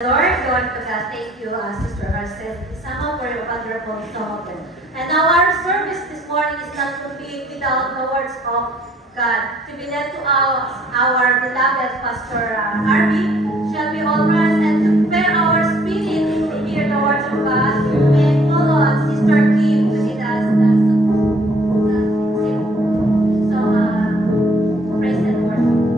Lord, Lord to God, thank you, Sister Arcel, somehow for your wonderful song. And now our service this morning is not complete without the words of God. To be led to our beloved Pastor Harvey, shall we all rise and to prepare our spirit to hear the words of God. And follow on Sister Kim to lead us. So, praise the Lord.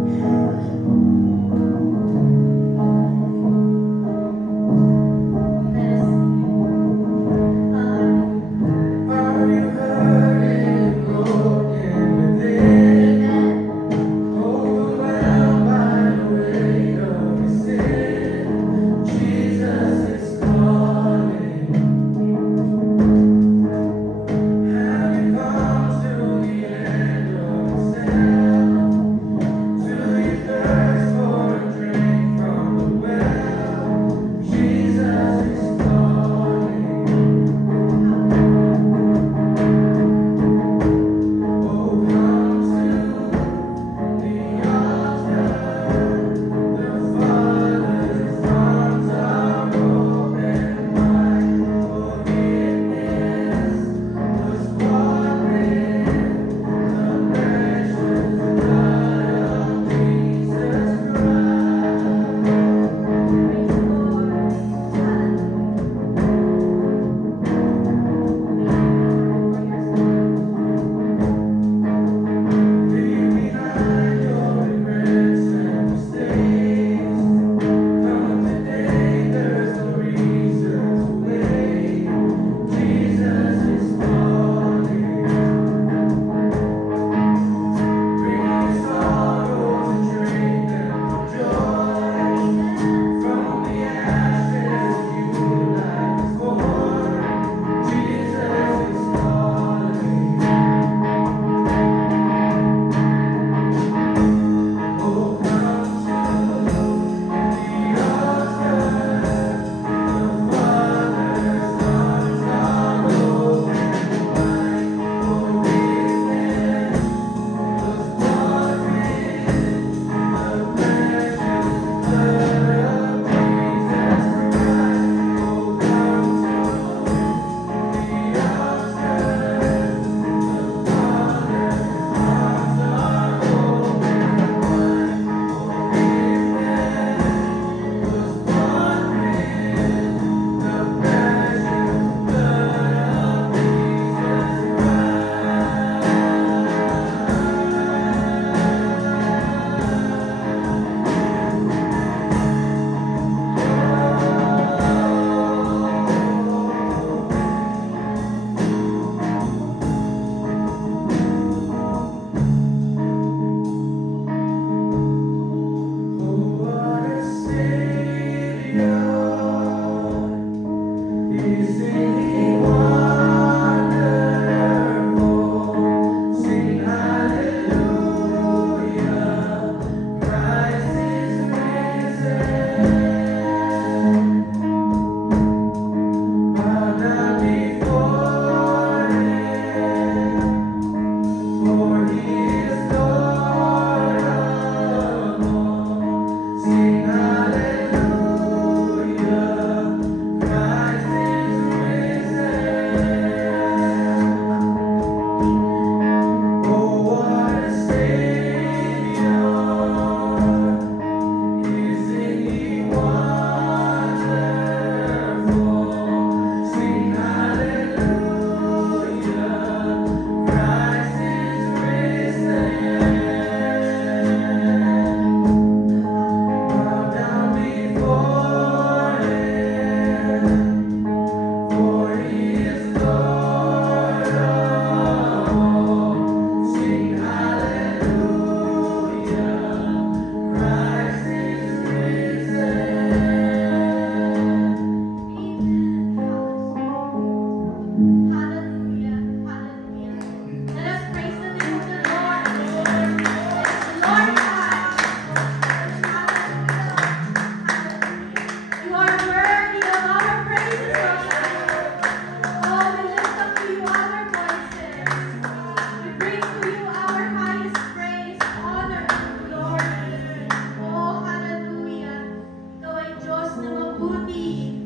mabuti.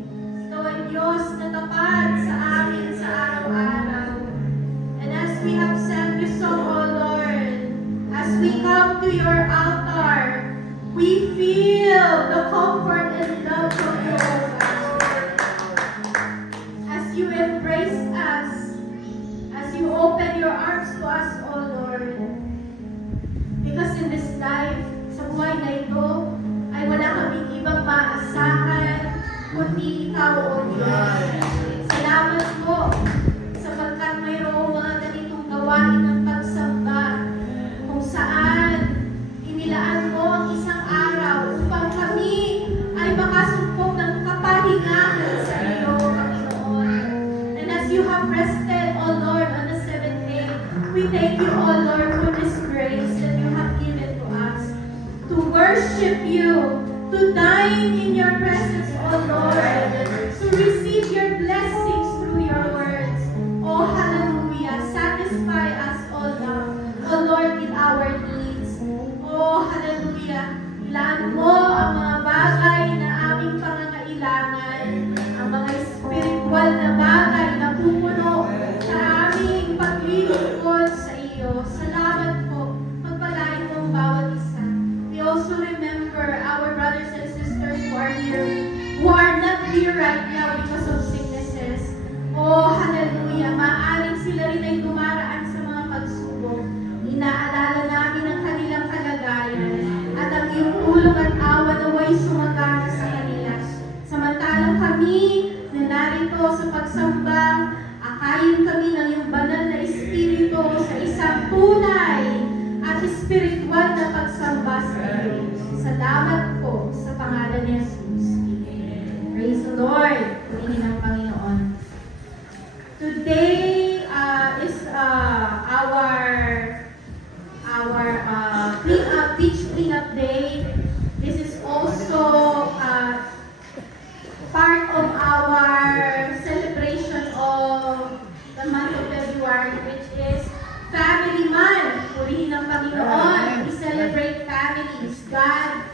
Ikaw ay Diyos na tapat sa amin sa araw-araw. And as we have sang this song, O Lord, as we come to your altar, we feel the comfort and love from you, O God. As you embrace us, as you open your arms to us, O Lord. Because in this life, sa buhay na ito, ay wala kaming ibang maasahan, kundi ikaw, O Diyos. Salamat po, sapagkat mayroong mga ganitong gawain ng pagsamba, kung saan inilaan mo ang isang araw upang kami ay makasumpong ng kapahingahan sa iyo, Panginoon. And as you have rested, O Lord, on the seventh day, we thank you, O Lord, for this grace that you have given to us to worship you, to dine in your presence, O Lord, to receive your blessings through your words. Oh, hallelujah. Satisfy us, O Lord, with our needs. Oh, hallelujah. Ilaan mo ang mga bagay na aming pangangailangan, ang mga spiritual na bagay na pupuno sa aming paglilingkod sa iyo. Salamat po. Pagpalain mo ang bawat isa. We also remember our brothers and sisters who are here, who are not here right now because of sicknesses. Oh, hallelujah. Maaring sila rin ay dumaraan sa mga pagsubok. Inaalala namin ang kanilang kalagayan at ang iyong tulong at awa naway sumagana sa kanila. Samantalang kami na narito sa pagsamba, akayin kami ng iyong banal na espiritu sa isang tunay at espiritual na pagsamba sa iyo. Salamat po sa pangalan ni Jesus. Praise the Lord. Purihin ang Panginoon. Today is our beach cleanup day. This is also part of our celebration of the month of February, which is Family Month. Purihin ang Panginoon. We celebrate families. God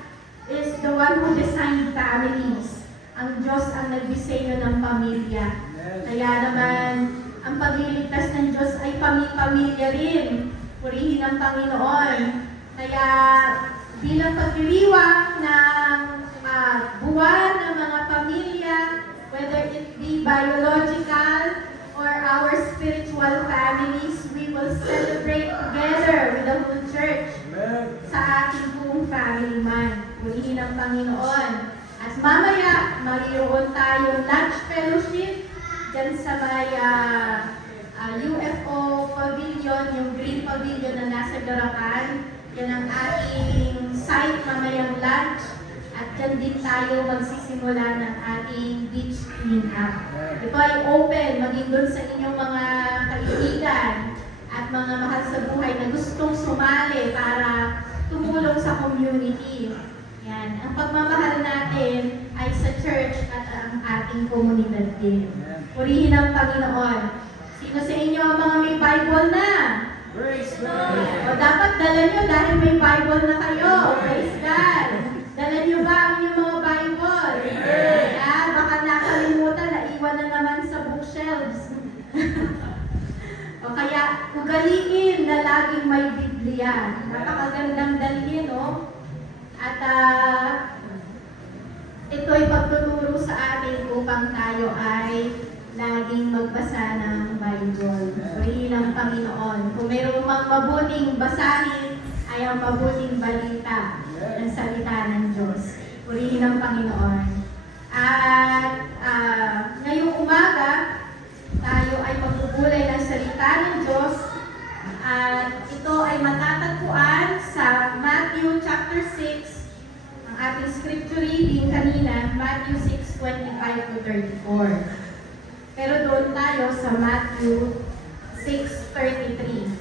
is the one who designed families. Ang Diyos ang nagdisenyo ng pamilya. Kaya naman, ang pagliligtas ng Diyos ay pamilya rin. Purihin ang Panginoon. Kaya bilang pagdiriwang ng buwan ng mga pamilya, whether it be biological or our spiritual families, we will celebrate together with the whole church sa ating buong Family Month. Purihin ang Panginoon. At mamaya, mayroon tayong lunch fellowship dyan sa may UFO Pavilion, yung Green Pavilion na nasa Garakan. Yan ang ating site mamayang lunch. At dyan din tayo magsisimula ng ating beach cleanup. Ito ay open, maging doon sa inyong mga kaibigan at mga mahal sa buhay na gustong sumali para tumulong sa community. Yan. Ang pagmamahal natin ay sa church at ang ating komunidad din. Purihin ang Panginoon. Sino sa inyo ang mga may Bible na? Praise God! O dapat dala nyo dahil may Bible na kayo. Praise God! Dala nyo ba ang inyong mga Bible? Kaya baka nakalimutan, naiwan na naman sa bookshelves. O kaya ugaliin na laging may Biblia. Napakagandang dalhin, no? At ito'y pagtuturo sa atin upang tayo ay laging magbasa ng Bible. Purihin ang Panginoon. Kung mayroong mabuting basahin, ay ang mabuting balita ng salita ng Diyos. Purihin ang Panginoon. At ngayong umaga, tayo ay magbubulay ng salita ng Diyos. At ito ay matatagpuan sa Matthew chapter 6. Ang ating scripture reading kanina, Matthew 6:25 to 34. Pero doon tayo sa Matthew 6:33.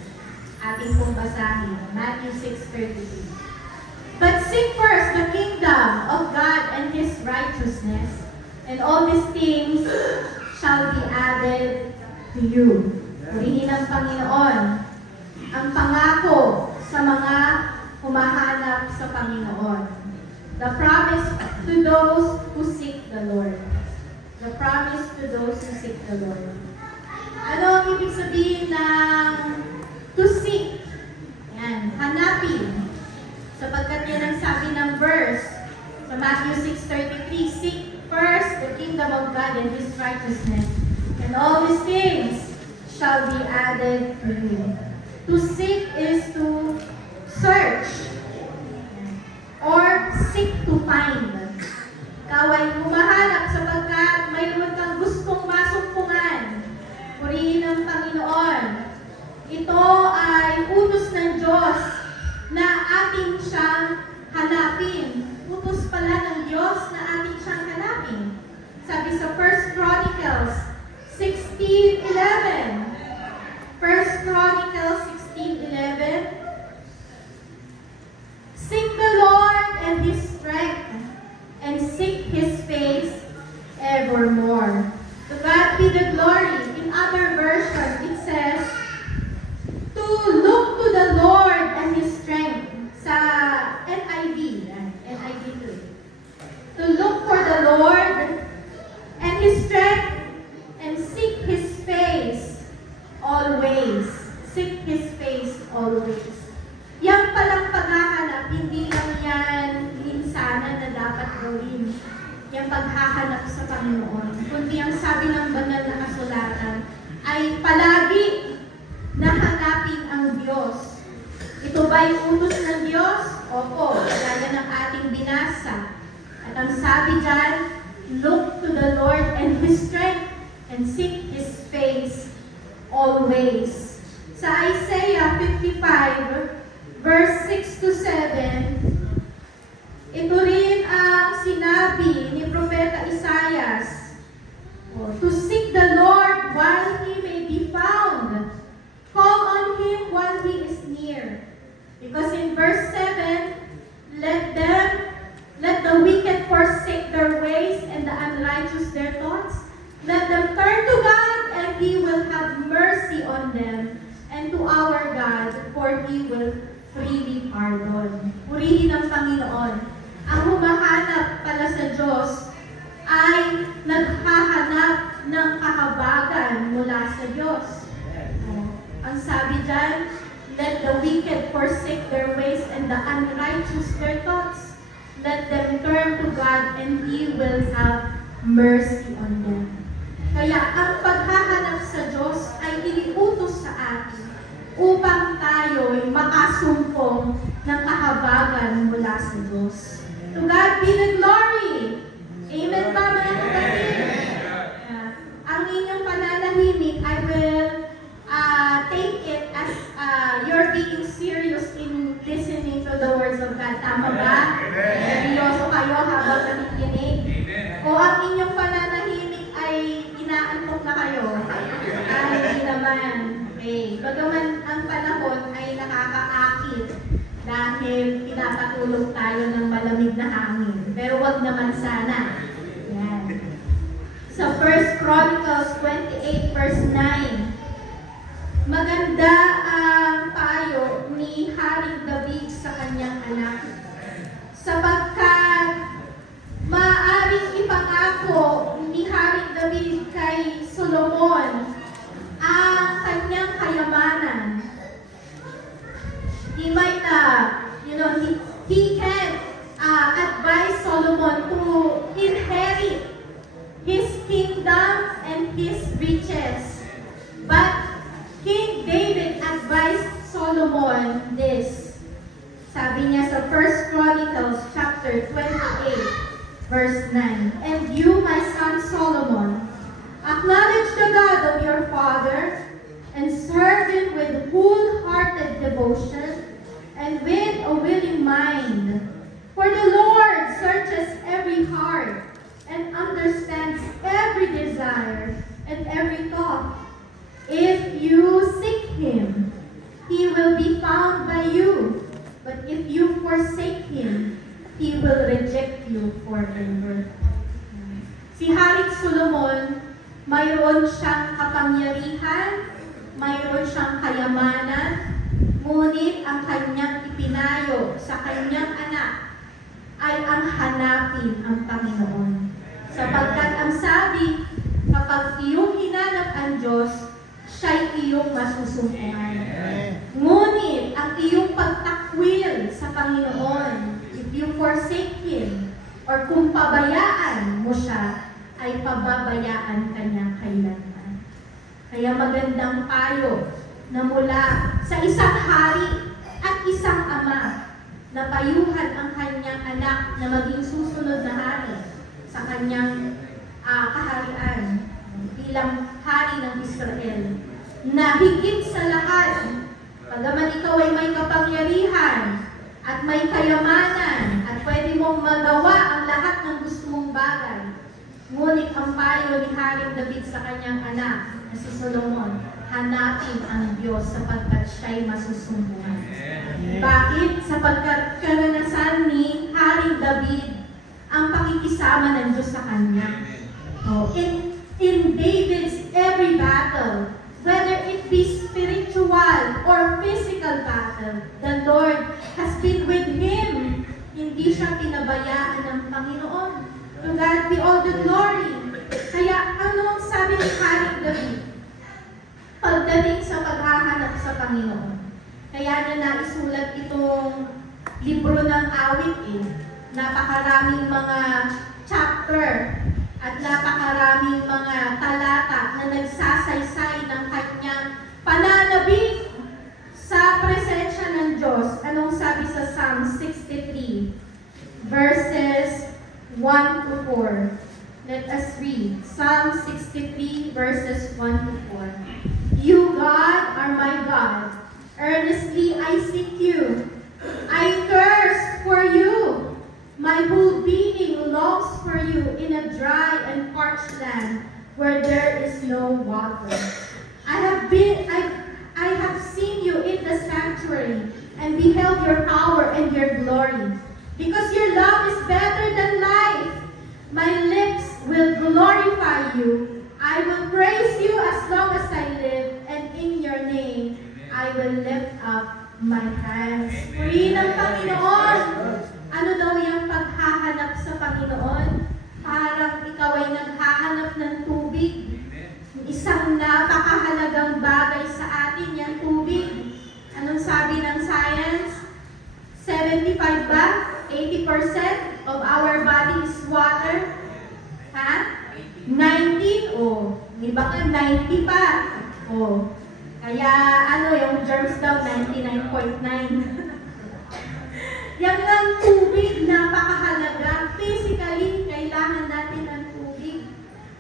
Ating pong basahin. Matthew 6:33. But seek first the kingdom of God and His righteousness, and all these things shall be added to you. Purihin ang Panginoon. Ang pangako sa mga humahanap sa Panginoon. The promise to those who seek the Lord. The promise to those who seek the Lord. Ano ang ibig sabihin ng to seek? Yan, hanapin. Sapagkat yan ang sabi ng verse sa Matthew 6:33, seek first the kingdom of God and His righteousness, and all these things shall be added to you. To seek is to search or seek to find. Ikaw ay humahanap sapagkat mayroon kang gustong masumpungan. Purihin ang Panginoon. Ito ay utos ng Diyos na ating siyang hanapin. Utos pala ng Diyos na ating siyang hanapin. Sabi sa 1 Chronicles 16:11. 1 Chronicles 16:11. Seek the Lord and His strength, and seek His face evermore. To God be the glory. In other versions, it says, to look to the Lord and His strength. Sa NIV, NIV 2. To look for the Lord and His strength, and seek His face always. Seek His face always. Yang palang paghahanap, hindi lang yan minsanan na dapat gawin. Yung paghahanap sa Panginoon. Kundi ang sabi ng banal na kasulatan ay palagi na hanapin ang Diyos. Ito ba'y utos ng Diyos? Opo, gaya ng ating binasa. At ang sabi dyan, look to the Lord and His strength and seek His face always. Sa Isaiah 55, verse 6 to 7, ito rin ang sinabi ni Propeta Isaias, to seek the Lord while He may be found. Call on Him while He is near. Because in verse 7, let the wicked forsake their ways and the unrighteous their thoughts. Let them turn to God and He will have mercy on them, and to our God, for He will freely pardon. Purihin ang Panginoon. Ang humahanap pala sa Diyos ay naghahanap ng kahabagan mula sa Diyos. Ang sabi dyan, let the wicked forsake their ways and the unrighteous their thoughts. Let them turn to God and He will have mercy on them. Kaya ang paghahanap sa Diyos ay iniutos sa atin upang tayo'y makasumpong ng kahabagan mula sa Diyos. To God be the glory! Amen ba mga kapatid? Ang inyong pananahimik, I will take it as you're being serious in listening to the words of God. Tama ba? Seryoso kayo habang nakikinig? O ang inyong pananahimik ay inaantok na kayo? Hindi naman. Okay. Bagaman ang panahon ay nakakaakit dahil pinapatulog tayo ng malamig na hangin. Pero wag naman sana. Yan. Sa 1 Chronicles 28 verse 9, maganda ang payo ni Haring David sa kanyang anak. Sapagkat maaaring ipangako ni Haring David kay Solomon ang kanyang kayamanan. He might, he can advise Solomon to inherit his kingdom and his riches. But King David advised Solomon this. Sabi niya sa 1 Chronicles chapter 28, verse 9, and you, my son Solomon, acknowledge the God of your father and serve Him with wholehearted devotion and with a willing mind. For the Lord searches every heart and understands every desire and every thought. If you seek Him, He will be found by you. But if you forsake Him, He will reject you forever. Si Haring Solomon, mayroon siyang kapangyarihan, mayroon siyang kayamanan, ngunit ang kanyang ipinayo sa kanyang anak ay ang hanapin ang Panginoon. Sapagkat ang sabi, kapag iyong hinanap ang Diyos, siya'y iyong masusumpungan. Ngunit ang iyong pagtakwil sa Panginoon, if you forsake Him, or kung pabayaan mo siya, ay pababayaan ka niya kailanman. Kaya magandang payo na mula sa isang hari at isang ama, na payuhan ang kanyang anak na maging susunod na hari sa kanyang kaharian bilang hari ng Israel, na higit sa lahat, pagaman ikaw ay may kapangyarihan at may kayamanan at pwede mong magawa ang lahat ng gusto mong bagay, ngunit ang payo ni Haring David sa kanyang anak na si Solomon, hanapin ang Diyos sapagkat siya'y masusumpungan. Bakit? Sapagkat karanasan ni Haring David ang pakikisama ng Diyos sa kanya. In David's every battle, whether it be spiritual or physical battle, the Lord has been with him. Hindi siya pinabayaan ng Panginoon. To God be all the glory. Kaya ano ang sabi ni Haring David pagdating sa paghahanap sa Panginoon? Kaya niya naisulat itong libro ng awit Napakaraming mga chapter at napakaraming mga talata na nagsasaysay ng kanyang pananabik sa presensya ng Diyos. Anong sabi sa Psalm 63 verses 1 to 4? Let us read. Psalm 63 verses 1 to 4. You, God, are my God. Earnestly I seek you. I thirst for you. My whole being longs for you in a dry and parched land where there is no water. I have seen you in the sanctuary and beheld your power and your glory. Because your love is better than life, my lips will glorify you. I will praise you as long as I live, and in your name I will lift up my hands. Purihin ang Panginoon. Ano daw yung paghahanap sa Panginoon? Parang ikaw ay naghahanap ng tubig. Isang napakahalagang bagay sa atin yung tubig. Anong sabi ng science? 75 ba? 80% of our body is water? Ha? 19? Oh, iba ka 90 pa. Oh. Kaya yung germs daw 99.9. Yan ang tubig, napakahalaga. Physically, kailangan natin ng tubig.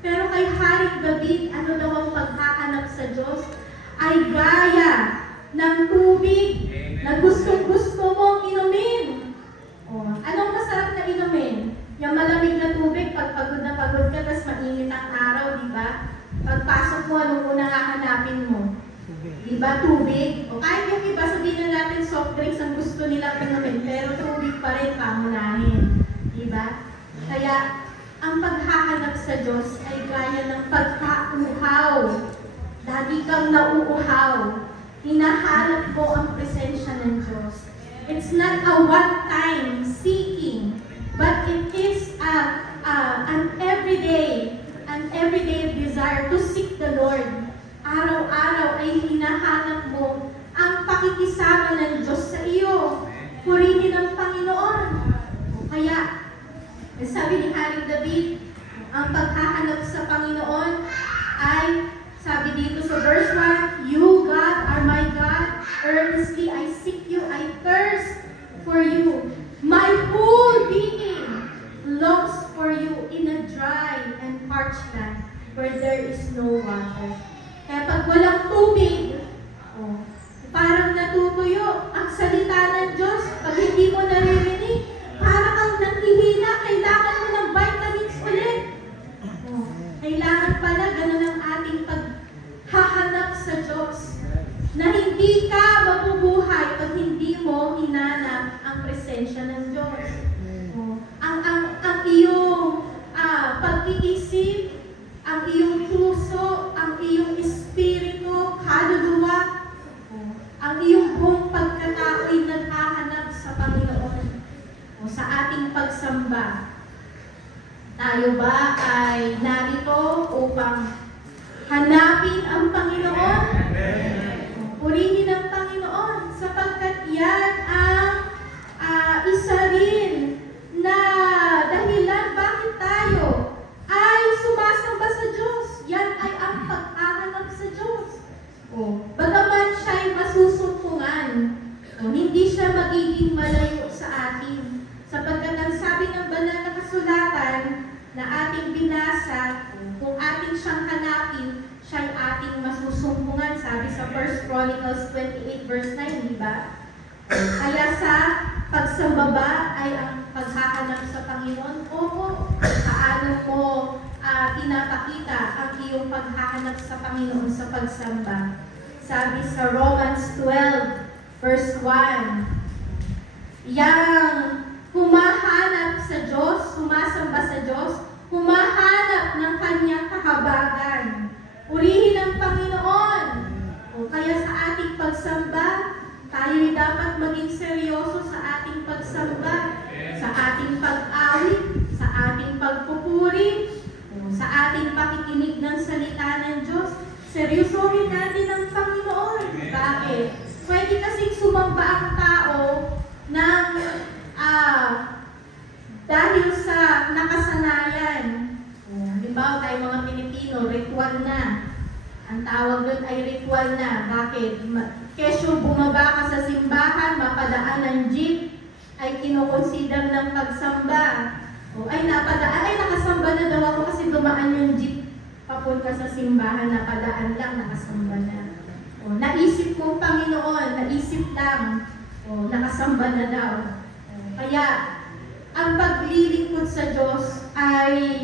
Pero kay Haring David, ano daw ang paghahanap sa Diyos? Ay gaya ng tubig na gustong-gusto mong inumin. Anong masarap na inumin? Yung malamig na tubig, pag pagod na pagod ka, tapos mainit ang araw, di ba? Pagpasok mo, anong unang hahanapin mo? Diba, tubig? O kahit yung iba, sabihin na natin soft drinks ang gusto nilang inumin, pero tubig pa rin pangunahin. Diba? Kaya, ang paghahanap sa Diyos ay gaya ng pagkauhaw. Lagi kang nauuhaw. Hinahanap mo ang presensya ng Diyos. It's not a one-time seeking, but it is an everyday desire to seek the Lord. Araw-araw ay hinahanap mo ang pakikisama ng Diyos sa iyo. Purihin ang Panginoon. Kaya, sabi ni Haring David, ang paghahanap sa Panginoon ay, sabi dito sa verse 1, You, God, are my God. Earnestly I seek you. I thirst for you. My whole being longs for you in a dry and parched land where there is no water. Kaya pag walang tubig, parang natutuyo ang salita ng Diyos. Pag hindi mo naririnig, parang kang nanghihina, kailangan mo ng vitamins ulit. Kailangan pala ganun ang ating paghahanap sa Diyos. Na hindi ka mabubuhay pag hindi mo hinanap ang presensya ng Diyos. Ang iyong pag-iisip, ang iyong puso, ang iyong espiritu, kaluluwa, ang iyong buong pagkatao ay naghahanap sa Panginoon. Sa ating hanapin ang Panginoon. Purihin ang Panginoon sapagkat yan ang isa rin na dahilan bakit tayo ay sumasamba sa Diyos. Yan ay ang paghahanap sa Diyos. Bagaman siya'y masusumpungan, hindi siya magiging malayo sa atin. Sapagkat ang sabi ng banal na kasulatan na ating binasa, kung ating siyang hanapin, siya'y ating masusumpungan. Sabi sa 1 Chronicles 28 verse 9, di ba? Kaya sa pagsamba ba ay ang paghahanap sa Panginoon? Oo. Paano mo pinapakita ang iyong paghahanap sa Panginoon sa pagsamba? Sabi sa Romans 12 verse 1, yang humahanap sa Diyos, sumasamba sa Diyos, humahanap ng kanyang kahabagan. Purihin ang Panginoon. Kaya sa ating pagsamba, tayo'y dapat maging seryoso sa ating pagsamba, sa ating pag-awit, sa ating pagpupuri, sa ating pakikinig ng salita ng Diyos. Seryosohin natin ang Panginoon. Bakit? Pwede kasing sumamba ang tao ng dahil sa nakasanayan. Halimbawa tayo mga Pilipino, ritual na. Ang tawag doon ay ritual na. Bakit? Kesyo bumaba ka sa simbahan, mapadaan ng jeep, ay kinoconsider ng pagsamba. Ay napadaan, ay nakasamba na daw ako kasi dumaan yung jeep papunta sa simbahan, napadaan lang, nakasamba na. Naisip mong Panginoon, naisip lang, nakasamba na daw. Kaya, ang paglilingkod sa Diyos ay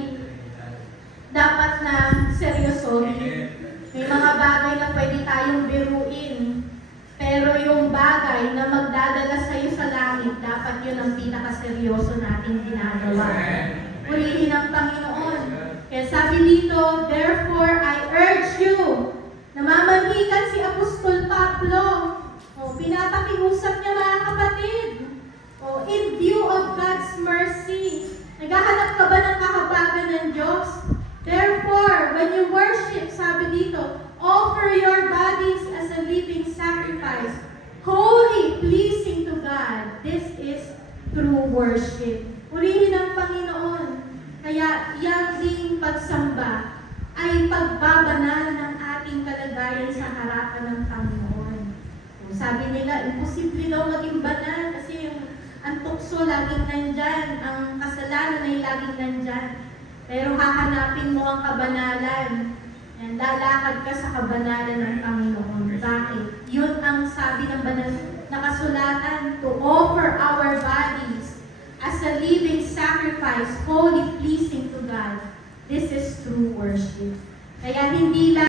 dapat na seryosohin. May mga bagay na pwede tayong biruin, pero yung bagay na magdadala sa iyo sa langit, dapat yun ang pinakaseryoso nating ginagawa. Purihin ang Panginoon. Kaya sabi dito, therefore I urge you, namamanhikan si Apostol Pablo, pinapakiusap niya mga kapatid, in view of God's mercy, naghahanap ka ba ng kahabagan ng Diyos? Therefore, when you worship, sabi dito, offer your bodies as a living sacrifice, holy, pleasing to God. This is true worship. Purihin ang Panginoon. Kaya, yang ding pagsamba ay pagbabanal ng ating kalagayan sa harapan ng Panginoon. Sabi nila, imposible daw maging banal kasi ang tukso laging nandyan, ang kasalanan ay laging nandyan. Pero hahanapin mo ang kabanalan. Yan, lalakad ka sa kabanalan ng Panginoon. Bakit? Yun ang sabi ng banal na kasulatan, to offer our bodies as a living sacrifice, holy, pleasing to God. This is true worship. Kaya hindi lang